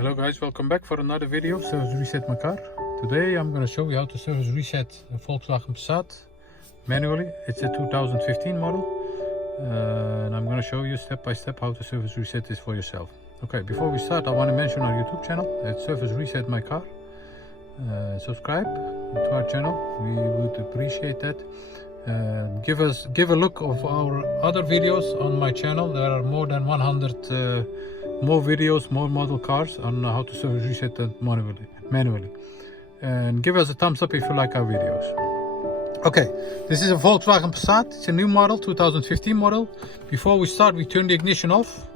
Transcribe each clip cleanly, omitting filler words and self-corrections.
Hello guys, welcome back for another video of Service Reset my car. Today I'm going to show you how to service reset a Volkswagen Passat manually. It's a 2015 model and I'm going to show you step by step how to service reset this for yourself. Okay, before we start I want to mention our YouTube channel. It's Service Reset my car. Subscribe to our channel, we would appreciate that. Give a look of our other videos on my channel. There are more than 100 more videos, more model cars on how to service reset that manually. And give us a thumbs up if you like our videos. Okay, this is a Volkswagen Passat. It's a new model, 2015 model. Before we start, we turn the ignition off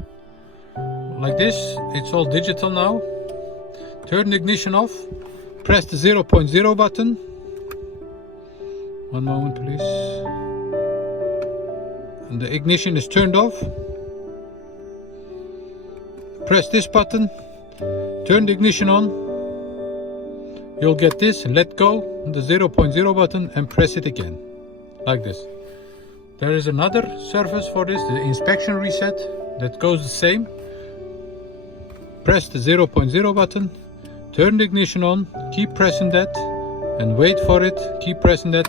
like this. It's all digital now. Turn the ignition off, press the 0.0 button. One moment please. And the ignition is turned off. Press this button, turn the ignition on. You'll get this, let go, the 0.0 button, and press it again, like this. There is another surface for this, the inspection reset, that goes the same. Press the 0.0 button, turn the ignition on, keep pressing that, and wait for it, keep pressing that.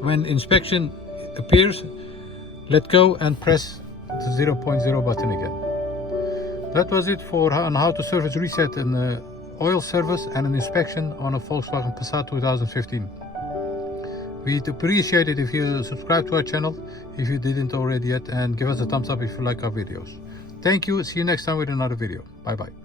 When inspection appears, let go and press the 0.0 button again. That was it for on how to service reset an oil service and an inspection on a Volkswagen Passat 2015. We'd appreciate it if you subscribe to our channel if you didn't already yet, and give us a thumbs up if you like our videos. Thank you, see you next time with another video. Bye bye.